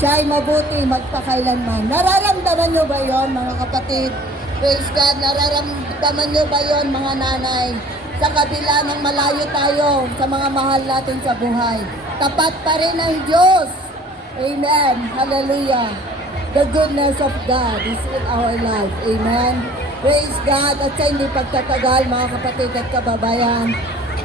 Siya'y mabuti magpakailanman. Nararamdaman nyo ba yon mga kapatid? Praise God, nararamdaman nyo ba yon mga nanay? Sa kabila ng malayo tayo sa mga mahal natin sa buhay, tapat pa rin ang Diyos. Amen. Hallelujah. The goodness of God is in our life. Amen. Praise God. At sa hindi pagtatagal mga kapatid at kababayan,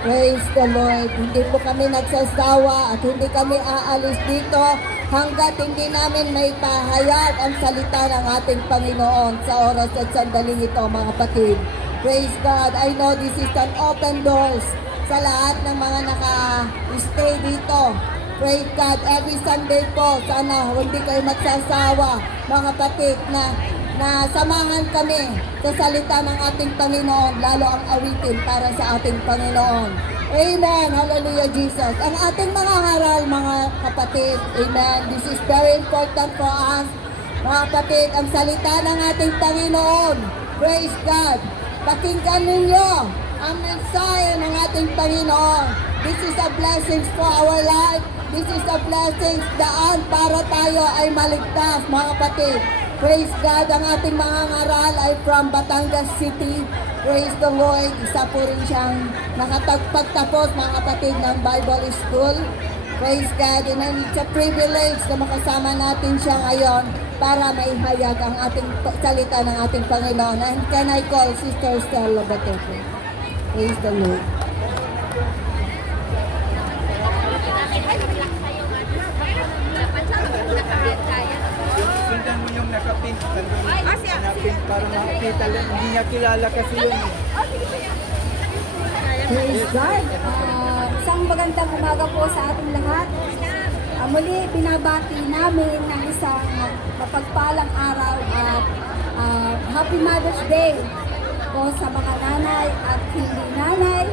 praise the Lord. Hindi po kami nagsasawa at hindi kami aalis dito hanggat hindi namin may pahayag ang salita ng ating Panginoon sa oras at sandaling ito mga kapatid. Praise God. I know this is an open doors sa lahat ng mga naka-stay dito. Praise God. Every Sunday po, sana hindi kayo magsasawa mga kapatid na samahan kami sa salita ng ating Panginoon, lalo ang awitin para sa ating Panginoon. Amen. Hallelujah, Jesus. Ang ating mga haral, mga kapatid, amen. This is very important for us, mga kapatid, ang salita ng ating Panginoon. Praise God. Pakinggan ninyo ang mensahe ng ating Panginoon. This is a blessing for our life. This is a blessing daan para tayo ay maligtas, mga kapatid. Praise God, ang ating mga ngaral ay from Batangas City. Praise the Lord, isa po rin siyang nakapagtapos mga kapatid ng Bible School. Praise God, and it's a privilege na makasama natin siya ngayon para maihayag ang ating salita ng ating Panginoon. And can I call Sister Stella Batete? Praise the Lord. Sundan mo yung nakapin. Nakapin para makita lang. Hindi niya kilala kasi yun. Praise God! Isang magandang umaga po sa ating lahat. Muli, binabati namin ng isang mapagpalang araw at Happy Mother's Day po sa mga nanay at hindi nanay.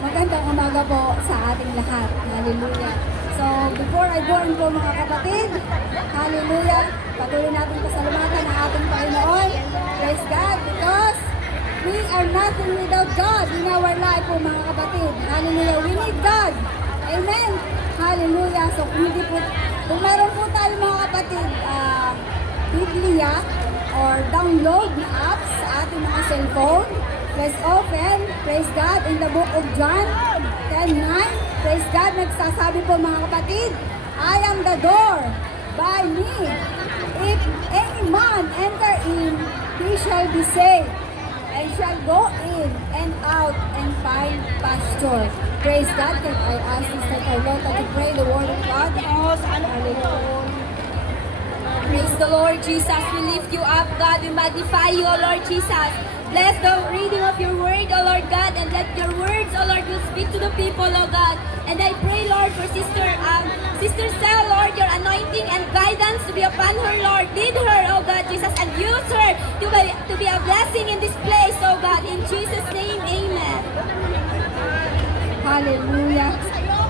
Magandang umaga po sa ating lahat. Hallelujah! So, before I go in po mga kapatid, hallelujah, patuloy natin pasalamatan ang ating Panginoon. Praise God, because we are nothing without God in our life po mga kapatid. Hallelujah, we need God. Amen. Hallelujah. So, kung meron po tayo mga kapatid, Biblia or download na apps sa ating mga cellphone, let's open, praise God, in the book of John 10:9. Praise God, nagsasabi po mga kapatid, I am the door, by me. If any man enter in, he shall be saved, and shall go in and out and find pasture. Praise God. Can I ask Sister Carlota to pray the word of God? Hallelujah. Praise the Lord Jesus. We lift you up, God. We magnify you, O Lord Jesus. Bless the reading of your word, O Lord God, and let your words, O Lord, will speak to the people, O God. And I pray, Lord, for Sister Sel, Lord, your anointing and guidance to be upon her, Lord. Lead her, O God, Jesus, and use her to be a blessing in this place, O God. In Jesus' name, amen. Hallelujah.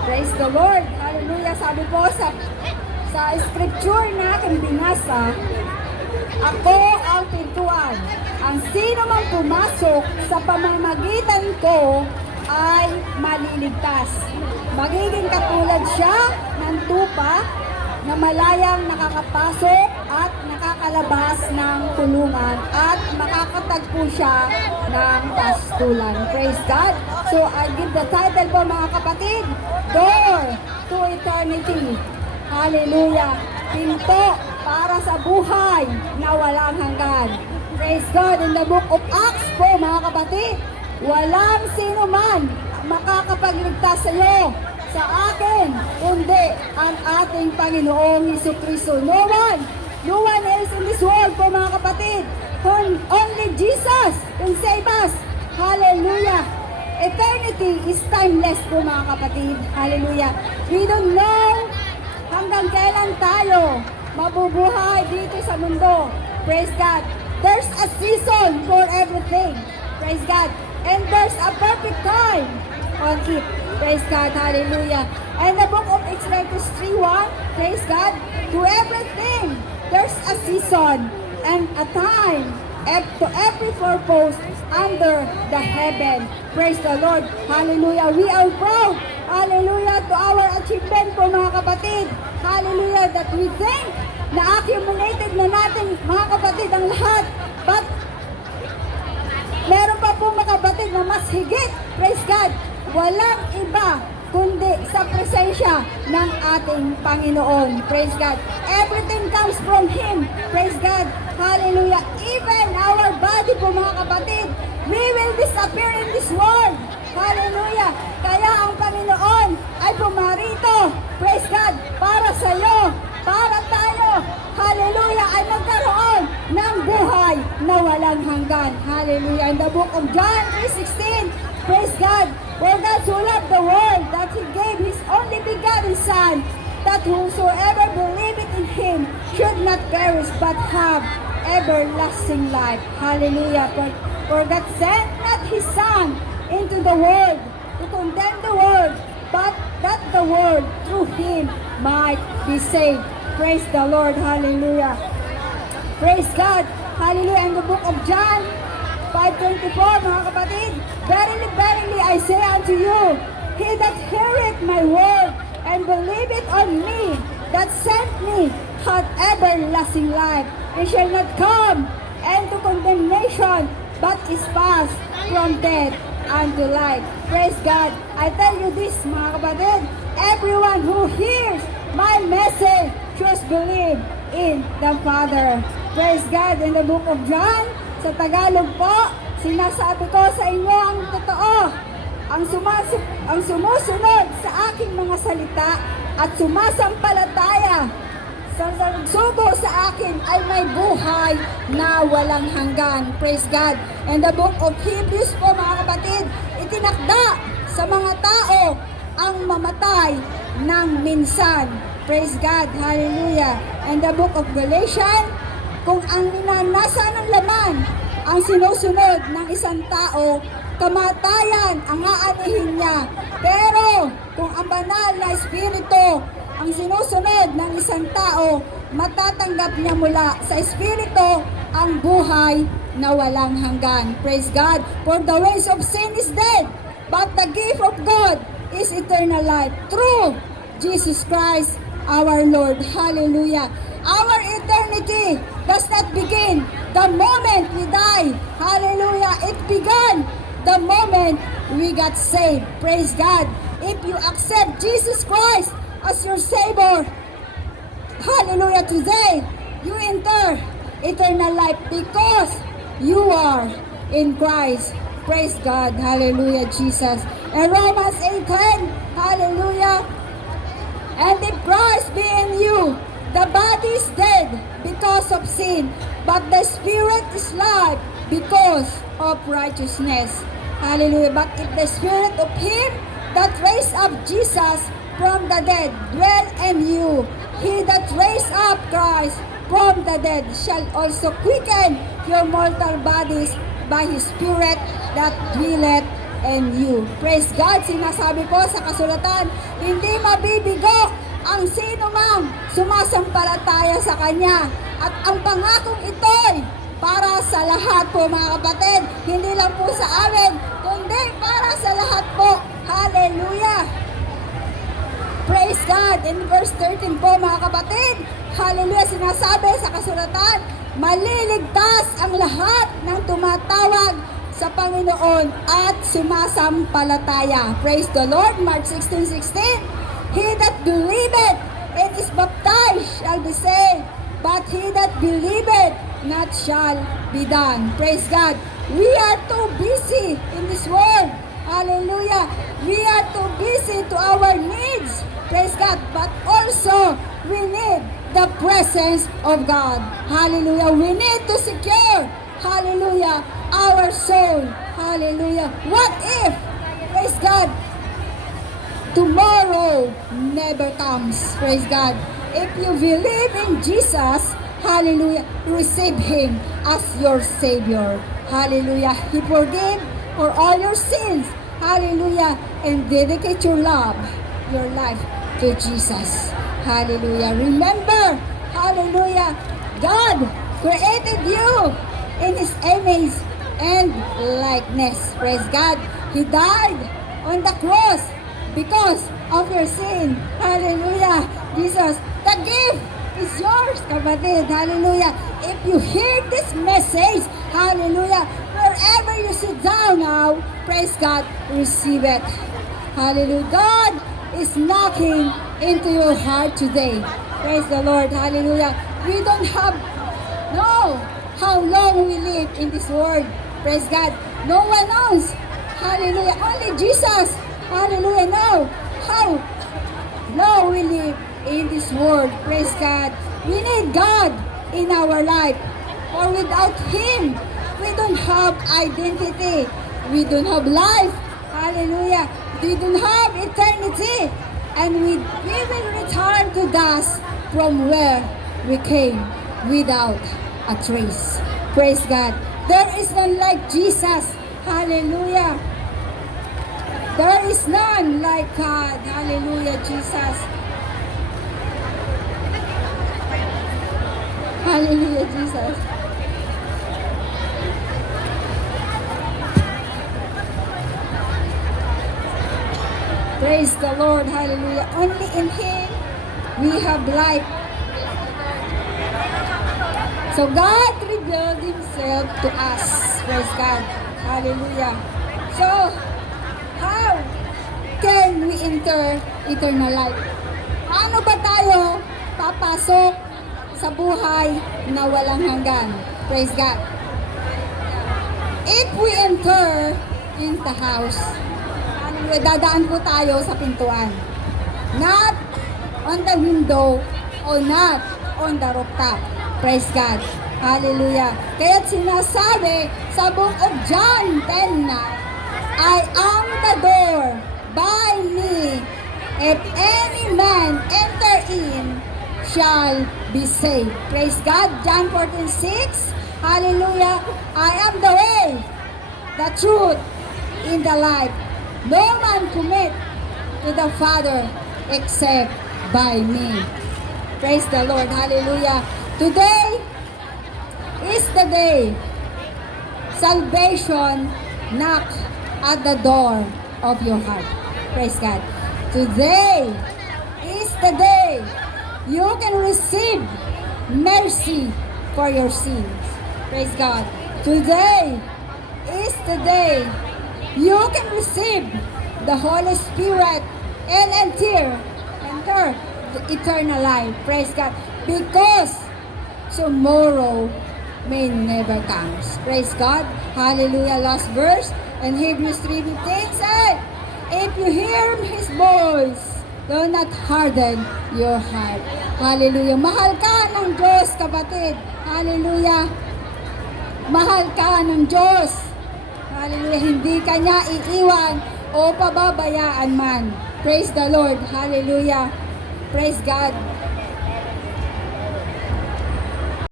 Praise the Lord. Hallelujah. Sabi po sa scripture na aking binasa, ako ang pintuan. Ang sino mang pumasok sa pamamagitan ko ay maliligtas. Magiging katulad siya ng tupa na malayang nakakapasok at nakakalabas ng kulungan at makakatagpo siya ng pastulan. Praise God. So I give the title po mga kapatid, Door to Eternity. Hallelujah. Pinto para sa buhay na walang hanggan. Praise God. In the book of Acts po mga kapatid, walang sino man makakapagligtas sa iyo, sa akin, kundi ang ating Panginoong Jesucristo. No one else in this world po mga kapatid. Only Jesus can save us. Hallelujah. Eternity is timeless po mga kapatid. Hallelujah. We don't know hanggang kailan tayo mabubuhay dito sa mundo. Praise God. There's a season for everything. Praise God. And there's a perfect time on it. Praise God. Hallelujah. And the book of Exodus 3:1, praise God. To everything, there's a season and a time to every purpose under the heaven. Praise the Lord. Hallelujah. We are proud. Hallelujah to our achievement po mga kapatid. Hallelujah that we think Na-accumulated na natin, mga kapatid, ang lahat. But, meron pa po mga kapatid na mas higit. Praise God. Walang iba kundi sa presensya ng ating Panginoon. Praise God. Everything comes from Him. Praise God. Hallelujah. Even our body po mga kapatid, we will disappear in this world. Hallelujah. Kaya ang Panginoon ay pumarito. Praise God. Para sa iyo, para tayo. Hallelujah. Ay magkaroon ng buhay na walang hanggan. Hallelujah. In the book of John 3:16, praise God. For God so loved the world that He gave His only begotten Son, that whosoever believeth in Him should not perish but have everlasting life. Hallelujah. For God sent not His Son into the world to condemn the world, but that the world through Him might be saved. Praise the Lord. Hallelujah. Praise God. Hallelujah. In the book of John 5:24, mga kapatid, verily, verily, I say unto you, he that heareth my word and believeth on me that sent me hath everlasting life, and shall not come into condemnation, but is passed from death unto life. Praise God. I tell you this, mga kapatid, everyone who hears my message should believe in the Father. Praise God. In the book of John, sa Tagalog po, sinasabi ko sa inyo ang totoo. Ang sumusunod sa aking mga salita at sumasampalataya sa nagsugo sa akin ay may buhay na walang hanggan. Praise God. And the book of Hebrews po mga kapatid, itinakda sa mga tao ang mamatay ng minsan. Praise God. Hallelujah. And the book of Galatians, kung ang ninanasa ng laman ang sinusunod ng isang tao, kamatayan ang aanihin niya. Pero kung ang banal na espiritu ang sinusunod ng isang tao, matatanggap niya mula sa espiritu ang buhay na walang hanggan. Praise God. For the ways of sin is dead, but the gift of God is eternal life through Jesus Christ our Lord. Hallelujah. Our eternity does not begin the moment we die. Hallelujah. It began the moment we got saved. Praise God. If you accept Jesus Christ as your Savior, hallelujah, today, you enter eternal life because you are in Christ. Praise God. Hallelujah, Jesus. And Romans 8:10, hallelujah. And if Christ be in you, the body is dead because of sin, but the spirit is life because of righteousness. Hallelujah. But if the spirit of Him that raised up Jesus from the dead dwell in you, He that raised up Christ from the dead shall also quicken your mortal bodies by His Spirit that dwelleth in you. Praise God. Sinasabi po sa kasulatan, hindi mabibigo ang sino mang sumasampalataya sa Kanya. At ang pangakong ito'y para sa lahat po mga kapatid. Hindi lang po sa amin, kundi para sa lahat po. Hallelujah! Praise God! In verse 13 po mga kapatid, hallelujah, sinasabi sa kasulatan, maliligtas ang lahat ng tumatawag sa Panginoon at sumasampalataya. Praise the Lord. Mark 16:16. He that believeth and is baptized shall be saved, but he that believeth not shall be done. Praise God. We are too busy in this world. Hallelujah. We are too busy to our needs. Praise God. But also, we need the presence of God. Hallelujah. We need to secure, hallelujah, our soul. Hallelujah. What if, praise God, tomorrow never comes? Praise God. If you believe in Jesus, hallelujah, receive Him as your Savior. Hallelujah. He forgave for all your sins. Hallelujah. And dedicate your love, your life to Jesus. Hallelujah. Remember, hallelujah, God created you in His image and likeness. Praise God. He died on the cross because of your sin. Hallelujah. Jesus, the gift is yours kapatid. Hallelujah. If you hear this message, hallelujah, wherever you sit down now, praise God, receive it. Hallelujah. God is knocking into your heart today. Praise the Lord. Hallelujah. We don't have know how long we live in this world. Praise God. No one knows. Hallelujah. Only Jesus. Hallelujah. Know how long we live in this world. Praise God. We need God in our life. For without Him, we don't have identity. We don't have life. Hallelujah. We don't have eternity. And we will return to dust from where we came without a trace. Praise God. There is none like Jesus. Hallelujah. There is none like God. Hallelujah, Jesus. Hallelujah, Jesus. Praise the Lord. Hallelujah. Only in Him we have life. So God revealed Himself to us. Praise God. Hallelujah. So, how can we enter eternal life? Paano ba tayo papasok sa buhay na walang hanggan? Praise God. If we enter in the house, hallelujah, dadaan po tayo sa pintuan. Not on the window or not on the rooftop. Praise God. Hallelujah. Kaya't sinasabi sa book of John 10 na, I am the door, by me, if any man enter in, shall be saved. Praise God. John 14:6. Hallelujah. I am the way, the truth, in the life. No man commit to the Father except by me. Praise the Lord. Hallelujah. Today is the day salvation knock at the door of your heart. Praise God. Today is the day you can receive mercy for your sins. Praise God. Today is the day you can receive the Holy Spirit and enter the eternal life. Praise God. Because tomorrow may never comes. Praise God. Hallelujah. Last verse in Hebrews 3:15 said, if you hear His voice, do not harden your heart. Hallelujah. Mahal ka ng Diyos, kapatid. Hallelujah. Mahal ka ng Diyos. Hallelujah. Hindi ka niya iiwan o pababayaan man. Praise the Lord. Hallelujah. Praise God.